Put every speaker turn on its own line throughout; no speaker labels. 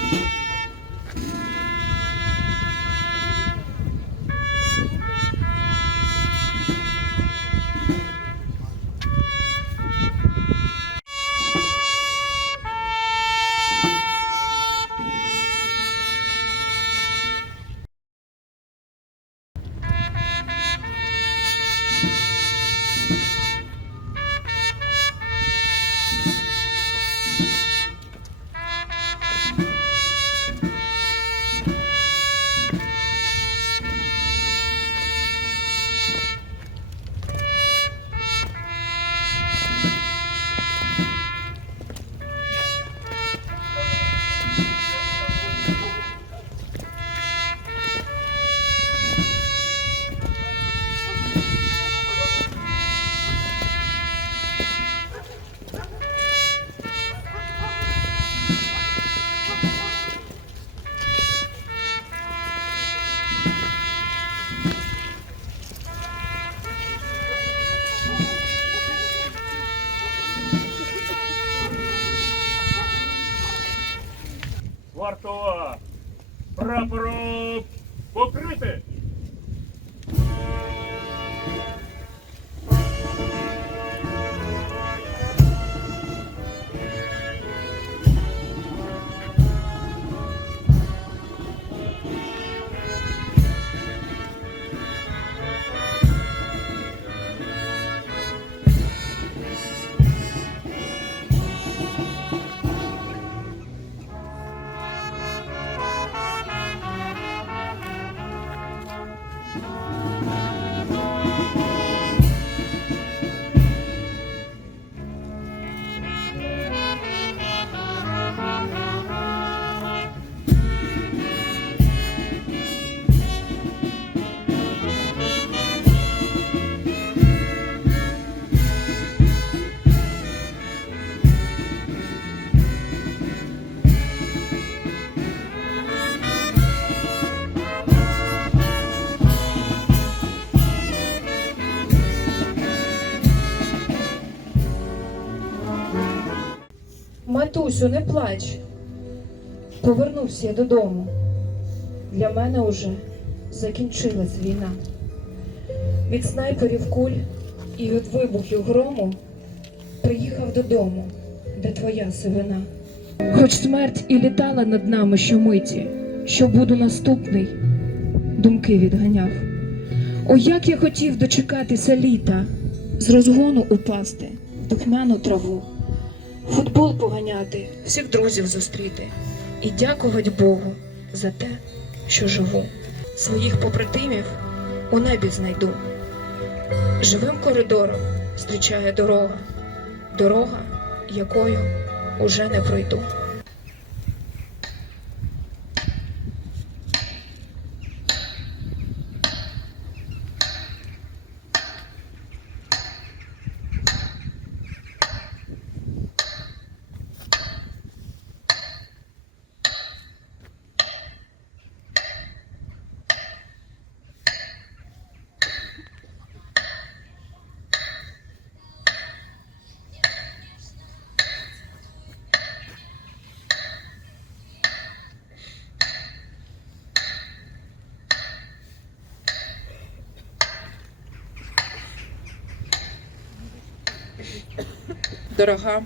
Thank you. Прапором покрити!
Матусю, не плач. Повернувся я додому. Для мене уже закінчилась війна. Від снайперів куль і від вибухів грому приїхав додому, де твоя сивина. Хоч смерть і літала над нами щомиті, що буду наступний, думки відганяв. О, як я хотів дочекатися літа, з розгону упасти в духмяну траву футбол поганяти, всіх друзів зустріти і дякувати Богу за те, що живу. Своїх побратимів у небі знайду. Живим коридором зустрічає дорога, дорога, якою уже не пройду.
Дорога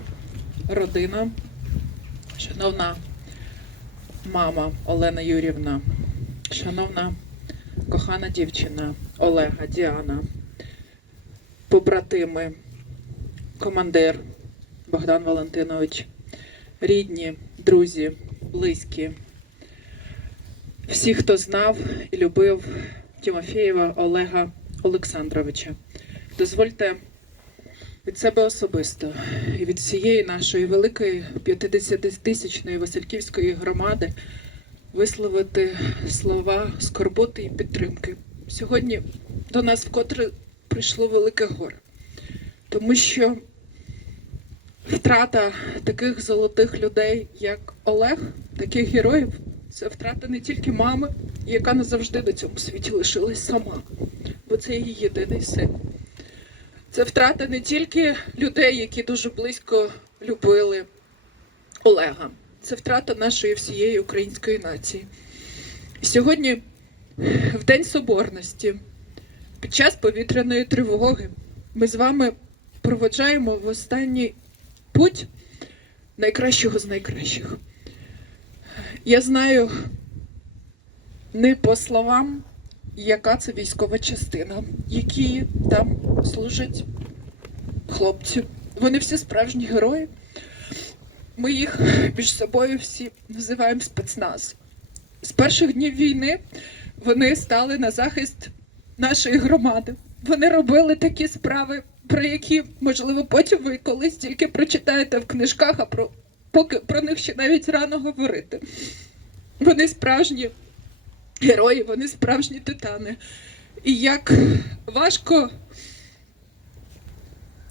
родина, шановна мама Олена Юрівна, шановна кохана дівчина Олега Діана, побратими, командир Богдан Валентинович, рідні, друзі, близькі, всі, хто знав і любив Тимофєєва Олега Олександровича. Дозвольте від себе особисто і від всієї нашої великої 50-тисячної Васильківської громади висловити слова скорботи і підтримки. Сьогодні до нас вкотре прийшло велике горе, тому що втрата таких золотих людей, як Олег, таких героїв, це втрата не тільки мами, яка назавжди на цьому світі лишилась сама, бо це її єдиний син. Це втрата не тільки людей, які дуже близько любили Олега. це втрата нашої всієї української нації. І сьогодні, в День Соборності, під час повітряної тривоги, ми з вами проводжаємо в останній путь найкращого з найкращих. Я знаю не по словам, яка це військова частина, які там служать хлопці. Вони всі справжні герої. Ми їх між собою всі називаємо спецназ. З перших днів війни вони стали на захист нашої громади. Вони робили такі справи, про які, можливо, потім ви колись тільки прочитаєте в книжках, а про поки про них ще навіть рано говорити. Вони справжні герої, вони справжні титани. І як важко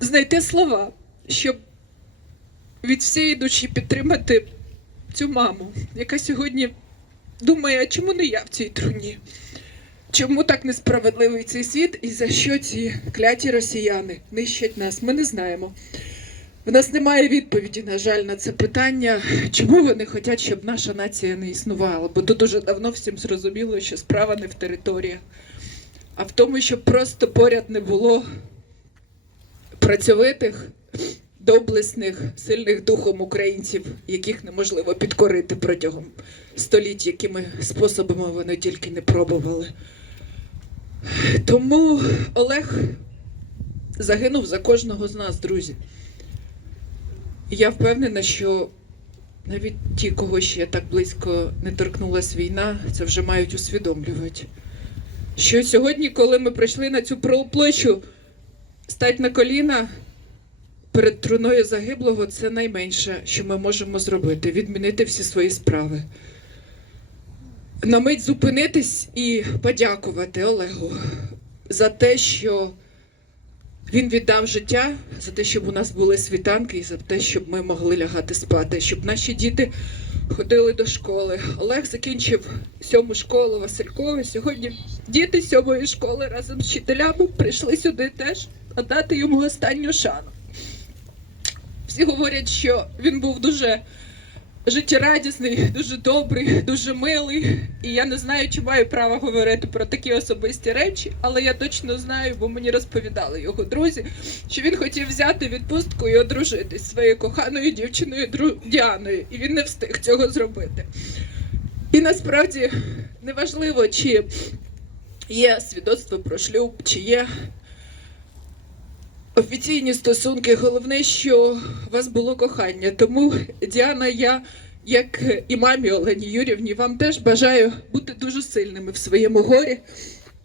знайти слова, щоб від всієї душі підтримати цю маму, яка сьогодні думає, а чому не я в цій труні? Чому так несправедливий цей світ і за що ці кляті росіяни нищать нас? Ми не знаємо. В нас немає відповіді, на жаль, на це питання, чому вони хочуть, щоб наша нація не існувала. Бо тут дуже давно всім зрозуміло, що справа не в територіях, а в тому, щоб просто поряд не було працьовитих, доблесних, сильних духом українців, яких неможливо підкорити протягом століть, якими способами вони тільки не пробували. Тому Олег загинув за кожного з нас, друзі. Я впевнена, що навіть ті, кого ще так близько не торкнулася війна, це вже мають усвідомлювати. Що сьогодні, коли ми прийшли на цю площу, стать на коліна перед труною загиблого це найменше, що ми можемо зробити відмінити всі свої справи. На мить зупинитись і подякувати Олегу за те, що він віддав життя, за те, щоб у нас були світанки, і за те, щоб ми могли лягати спати, щоб наші діти ходили до школи. Олег закінчив сьому школу Василькове. Сьогодні діти сьомої школи разом з вчителями прийшли сюди теж отдати йому останню шану. Всі говорять, що він був дуже життєрадісний, дуже добрий, дуже милий. І я не знаю, чи маю право говорити про такі особисті речі, але я точно знаю, бо мені розповідали його друзі, що він хотів взяти відпустку і одружитись своєю коханою дівчиною Діаною, і він не встиг цього зробити. І насправді неважливо, чи є свідоцтво про шлюб, чи є офіційні стосунки. Головне, що у вас було кохання. Тому, Діана, я, як і мамі Олені Юрівні, вам теж бажаю бути дуже сильними в своєму горі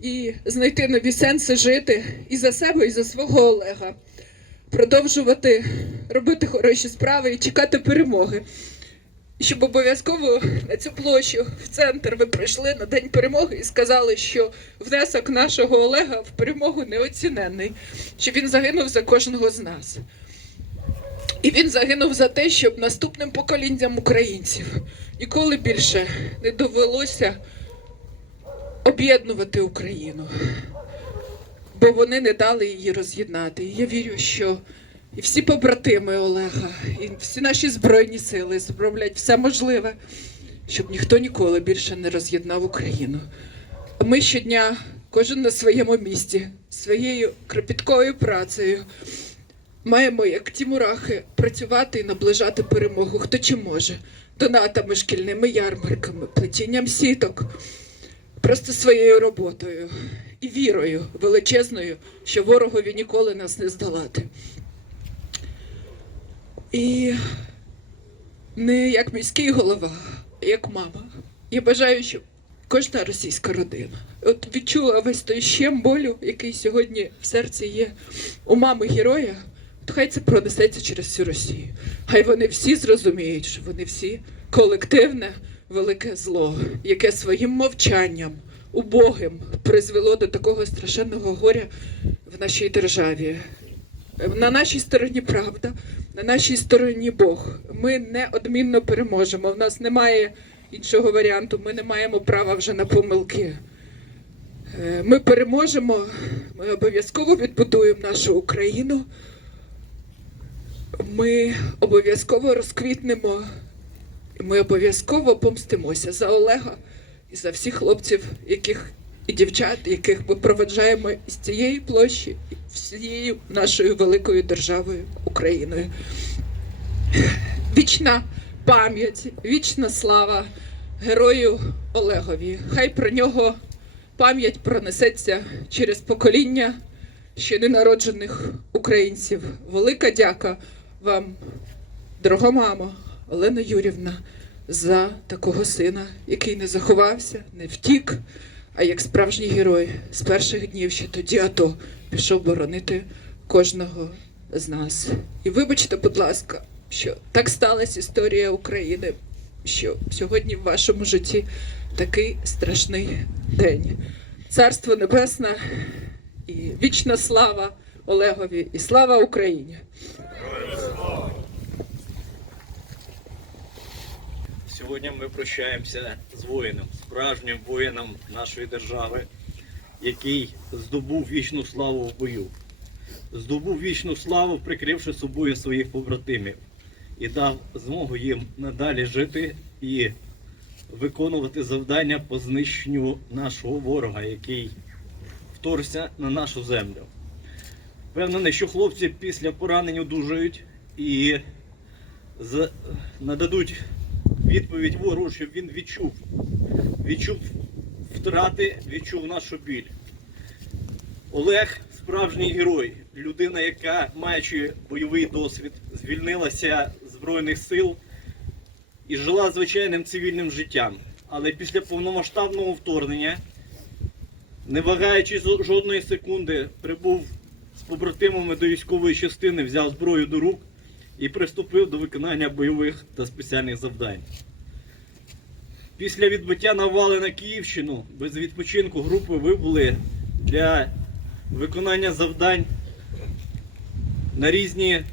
і знайти нові сенси жити і за себе, і за свого Олега. Продовжувати робити хороші справи і чекати перемоги. Щоб обов'язково на цю площу в центр ви прийшли на день перемоги і сказали, що внесок нашого Олега в перемогу неоціненний, що він загинув за кожного з нас. І він загинув за те, щоб наступним поколінням українців ніколи більше не довелося об'єднувати Україну, бо вони не дали її роз'єднати. І я вірю, що і всі побратими Олега, і всі наші збройні сили зроблять все можливе, щоб ніхто ніколи більше не роз'єднав Україну. А ми щодня, кожен на своєму місці, своєю кропіткою працею, маємо, як ті мурахи, працювати і наближати перемогу, хто чи може, донатами, шкільними ярмарками, плетінням сіток, просто своєю роботою і вірою величезною, що ворогові ніколи нас не здолати. І не як міський голова, а як мама. Я бажаю, щоб кожна російська родина от відчула весь той щем болю, який сьогодні в серці є у мами героя, то хай це пронесеться через всю Росію. Хай вони всі зрозуміють, що вони всі колективне велике зло, яке своїм мовчанням, убогим призвело до такого страшенного горя в нашій державі. На нашій стороні правда, на нашій стороні Бог. Ми неодмінно переможемо. В нас немає іншого варіанту. Ми не маємо права вже на помилки. Е, Ми переможемо, ми обов'язково відбудуємо нашу Україну. Ми обов'язково розквітнемо. ми обов'язково помстимося за Олега і за всіх хлопців, яких і дівчат, яких ми проведжаємо з цієї площі всією нашою великою державою Україною. Вічна пам'ять, вічна слава герою Олегові. Хай про нього пам'ять пронесеться через покоління ще ненароджених українців. Велика дяка вам, дорога мамо, Олена Юрівна, за такого сина, який не заховався, не втік, а як справжній герой з перших днів ще тоді АТО пішов боронити кожного з нас. І вибачте, будь ласка, що так сталася історія України, що сьогодні в вашому житті такий страшний день. Царство Небесне і вічна слава Олегові і слава Україні!
Сьогодні ми прощаємося з воїном, справжнім воїном нашої держави, який здобув вічну славу в бою. Здобув вічну славу, прикривши собою своїх побратимів, і дав змогу їм надалі жити і виконувати завдання по знищенню нашого ворога, який вторгся на нашу землю. Впевнений, що хлопці після поранень одужають і нададуть відповідь ворогу, щоб він відчув. Відчув втрати, відчув нашу біль. Олег справжній герой, людина, яка, маючи бойовий досвід, звільнилася з Збройних сил і жила звичайним цивільним життям. Але після повномасштабного вторгнення, не вагаючи зо- жодної секунди, прибув з побратимами до військової частини, взяв зброю до рук і приступив до виконання бойових та спеціальних завдань. Після відбиття навали на Київщину без відпочинку групи вибули для виконання завдань на різні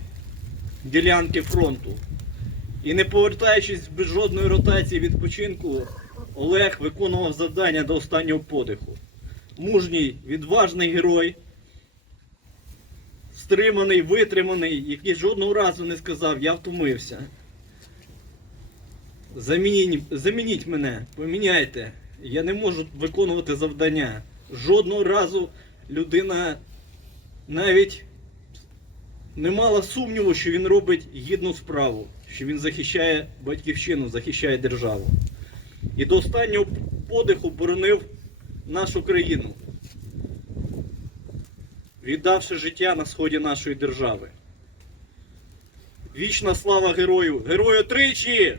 ділянки фронту. І не повертаючись без жодної ротації відпочинку, Олег виконував завдання до останнього подиху. Мужній, відважний герой, стриманий, витриманий, який жодного разу не сказав, я втомився. Замініть, замініть мене, поміняйте. Я не можу виконувати завдання. Жодного разу людина навіть не мала сумніву, що він робить гідну справу, що він захищає батьківщину, захищає державу. І до останнього подиху боронив нашу країну, віддавши життя на сході нашої держави. Вічна слава герою! Герою тричі!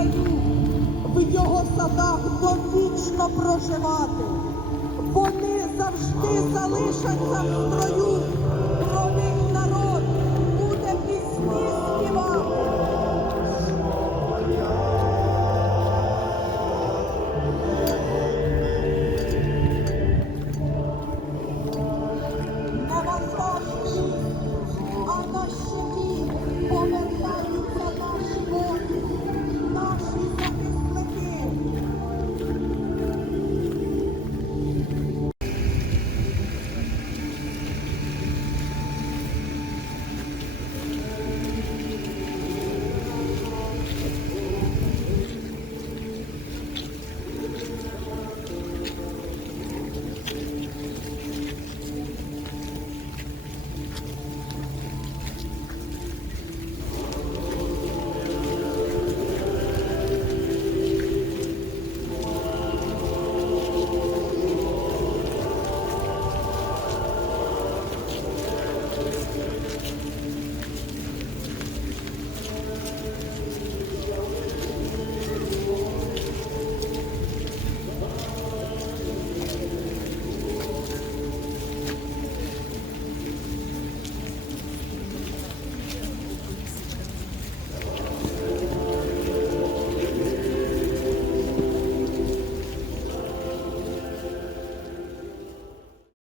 раю, в його садах довічно проживати. Вони завжди залишаться в строю.